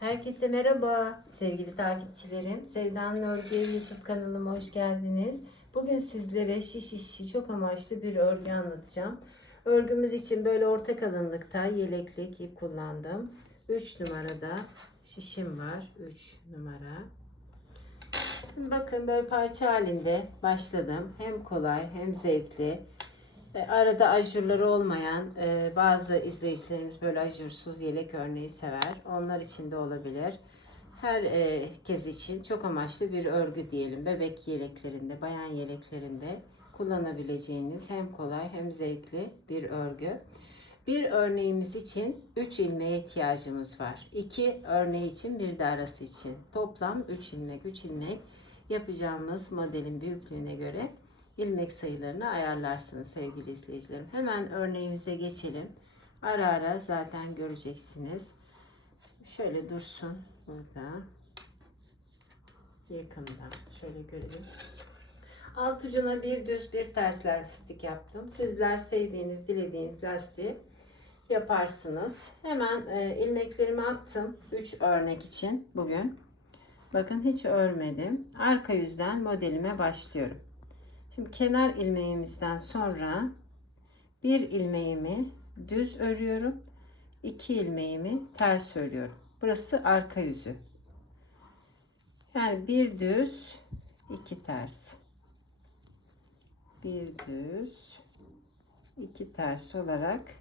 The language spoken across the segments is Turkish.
Herkese merhaba sevgili takipçilerim. Sevda'nın Örgü YouTube kanalıma hoş geldiniz. Bugün sizlere şiş işi çok amaçlı bir örgü anlatacağım. Örgümüz için böyle orta kalınlıkta yeleklik ip kullandım. 3 numarada şişim var. 3 numara. Bakın böyle parça halinde başladım. Hem kolay hem zevkli. E, Arada ajurları olmayan e, bazı izleyicilerimiz böyle ajursuz yelek örneği sever. Onlar için de olabilir. Her e, için çok amaçlı bir örgü diyelim. Bebek yeleklerinde, bayan yeleklerinde kullanabileceğiniz hem kolay hem zevkli bir örgü. Bir örneğimiz için 3 ilmeğe ihtiyacımız var. 2 örneği için bir de arası için. Toplam 3 ilmek, 3 ilmek yapacağımız modelin büyüklüğüne göre ilmek sayılarını ayarlarsınız sevgili izleyicilerim. Hemen örneğimize geçelim. Ara ara zaten göreceksiniz. Şöyle dursun burada. Yakından şöyle görelim. Alt ucuna bir düz bir ters lastik yaptım. Sizler sevdiğiniz, dilediğiniz lastiği yaparsınız. Hemen e, ilmeklerimi attım. 3 örnek için bugün. Bakın hiç örmedim. Arka yüzden modelime başlıyorum. Şimdi kenar ilmeğimizden sonra bir ilmeğimi düz örüyorum. iki ilmeğimi ters örüyorum. Burası arka yüzü. Yani bir düz, iki ters. Bir düz, iki ters olarak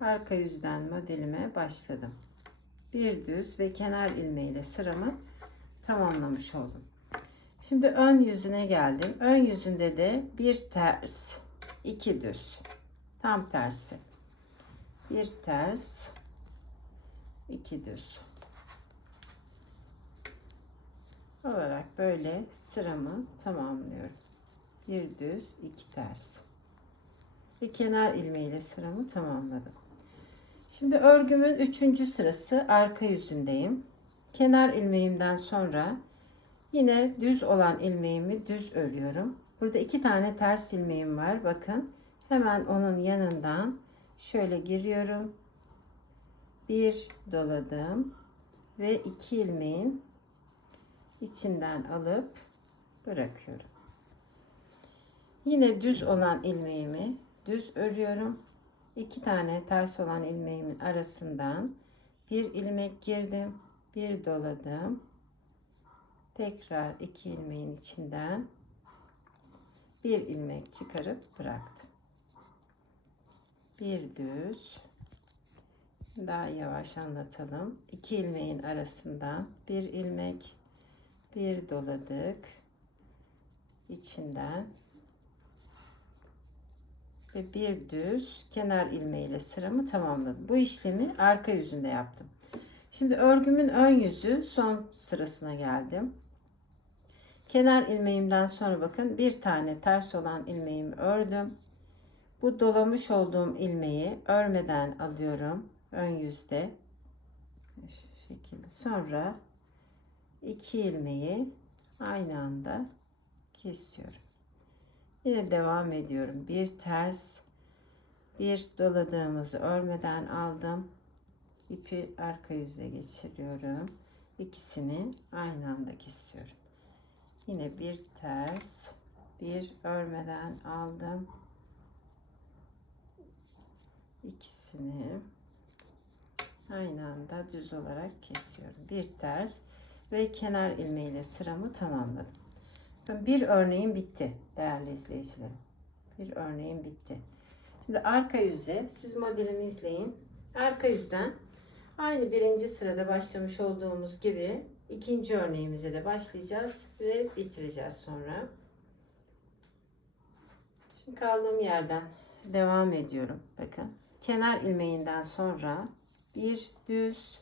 arka yüzden modelime başladım. Bir düz ve kenar ilmeğiyle sıramı tamamlamış oldum. Şimdi ön yüzüne geldim. Ön yüzünde de bir ters, iki düz. Tam tersi. Bir ters, iki düz. Olarak böyle sıramı tamamlıyorum. Bir düz, iki ters. Ve kenar ilmeğiyle sıramı tamamladım. Şimdi örgümün üçüncü sırası arka yüzündeyim. Kenar ilmeğimden sonra Yine düz olan ilmeğimi düz örüyorum. Burada iki tane ters ilmeğim var. Bakın hemen onun yanından şöyle giriyorum. Bir doladım ve iki ilmeğin içinden alıp bırakıyorum. Yine düz olan ilmeğimi düz örüyorum. İki tane ters olan ilmeğimin arasından bir ilmek girdim, bir doladım tekrar iki ilmeğin içinden bir ilmek çıkarıp bıraktım. Bir düz daha yavaş anlatalım. İki ilmeğin arasından bir ilmek bir doladık içinden ve bir düz kenar ilmeğiyle sıramı tamamladım. Bu işlemi arka yüzünde yaptım. Şimdi örgümün ön yüzü son sırasına geldim. Kenar ilmeğimden sonra bakın bir tane ters olan ilmeğimi ördüm. Bu dolamış olduğum ilmeği örmeden alıyorum. Ön yüzde. Şu şekilde. Sonra iki ilmeği aynı anda kesiyorum. Yine devam ediyorum. Bir ters, bir doladığımızı örmeden aldım. İpi arka yüze geçiriyorum. İkisini aynı anda kesiyorum. Yine bir ters, bir örmeden aldım. İkisini aynı anda düz olarak kesiyorum. Bir ters ve kenar ilmeğiyle sıramı tamamladım. Bir örneğim bitti değerli izleyicilerim. Bir örneğim bitti. Şimdi arka yüze siz modelimi izleyin. Arka yüzden aynı birinci sırada başlamış olduğumuz gibi İkinci örneğimize de başlayacağız ve bitireceğiz sonra. Şimdi kaldığım yerden devam ediyorum. Bakın kenar ilmeğinden sonra bir düz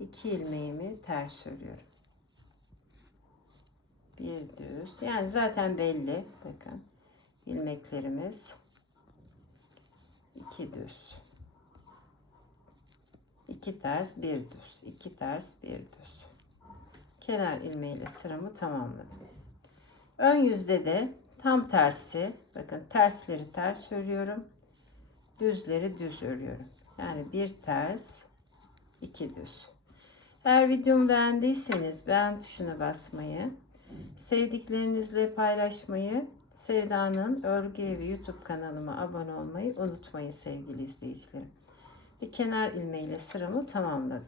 iki ilmeğimi ters örüyorum. Bir düz. Yani zaten belli. Bakın ilmeklerimiz iki düz. iki ters bir düz. iki ters bir düz kenar ilmeğiyle sıramı tamamladım. Ön yüzde de tam tersi bakın tersleri ters örüyorum. Düzleri düz örüyorum. Yani bir ters iki düz. Eğer videomu beğendiyseniz beğen tuşuna basmayı, sevdiklerinizle paylaşmayı, Sevda'nın Örgü Evi YouTube kanalıma abone olmayı unutmayın sevgili izleyicilerim. Bir kenar ilmeğiyle sıramı tamamladım.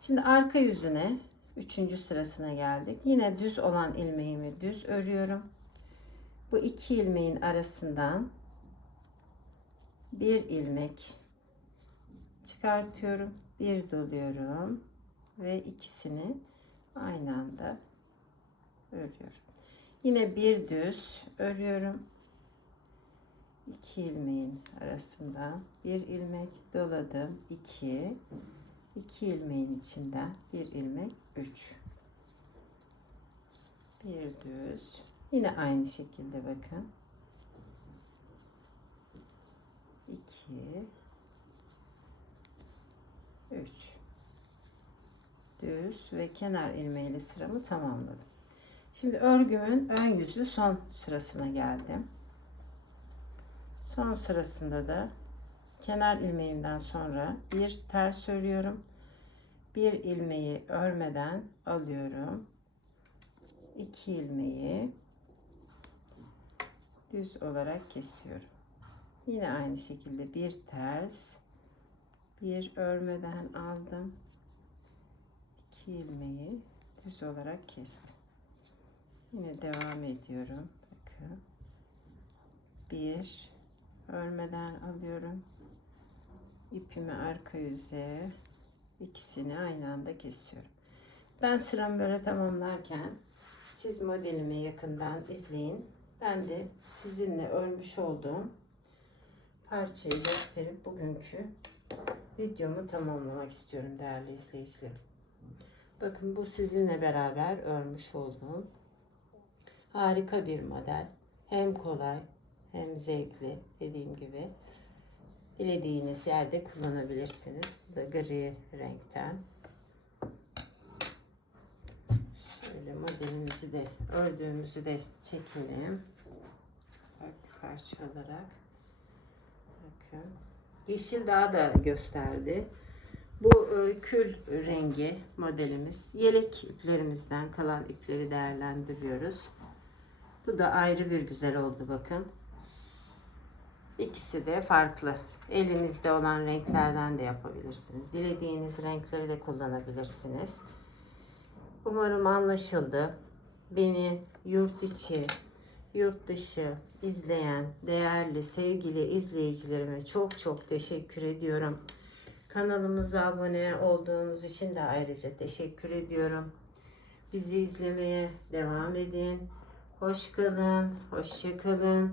Şimdi arka yüzüne üçüncü sırasına geldik. Yine düz olan ilmeğimi düz örüyorum. Bu iki ilmeğin arasından bir ilmek çıkartıyorum. Bir doluyorum ve ikisini aynı anda örüyorum. Yine bir düz örüyorum. İki ilmeğin arasından bir ilmek doladım. 2 2 ilmeğin içinden bir ilmek 3 bir düz. Yine aynı şekilde bakın. 2 3 düz ve kenar ilmeğiyle sıramı tamamladım. Şimdi örgümün ön yüzü son sırasına geldim. Son sırasında da kenar ilmeğimden sonra bir ters örüyorum. Bir ilmeği örmeden alıyorum. İki ilmeği düz olarak kesiyorum. Yine aynı şekilde bir ters, bir örmeden aldım. İki ilmeği düz olarak kestim. Yine devam ediyorum. Bakın. Bir örmeden alıyorum. İpimi arka yüze ikisini aynı anda kesiyorum. Ben sıramı böyle tamamlarken siz modelimi yakından izleyin. Ben de sizinle örmüş olduğum parçayı gösterip bugünkü videomu tamamlamak istiyorum değerli izleyicilerim. Bakın bu sizinle beraber örmüş olduğum harika bir model. Hem kolay hem zevkli dediğim gibi. Dilediğiniz yerde kullanabilirsiniz. Bu da gri renkten. Şöyle modelimizi de ördüğümüzü de çekelim. Bak parça olarak. Bakın. Yeşil daha da gösterdi. Bu e, kül rengi modelimiz. Yelek iplerimizden kalan ipleri değerlendiriyoruz. Bu da ayrı bir güzel oldu bakın. İkisi de farklı. Elinizde olan renklerden de yapabilirsiniz. Dilediğiniz renkleri de kullanabilirsiniz. Umarım anlaşıldı. Beni yurt içi, yurt dışı izleyen değerli sevgili izleyicilerime çok çok teşekkür ediyorum. Kanalımıza abone olduğunuz için de ayrıca teşekkür ediyorum. Bizi izlemeye devam edin. Hoş kalın, hoşça kalın.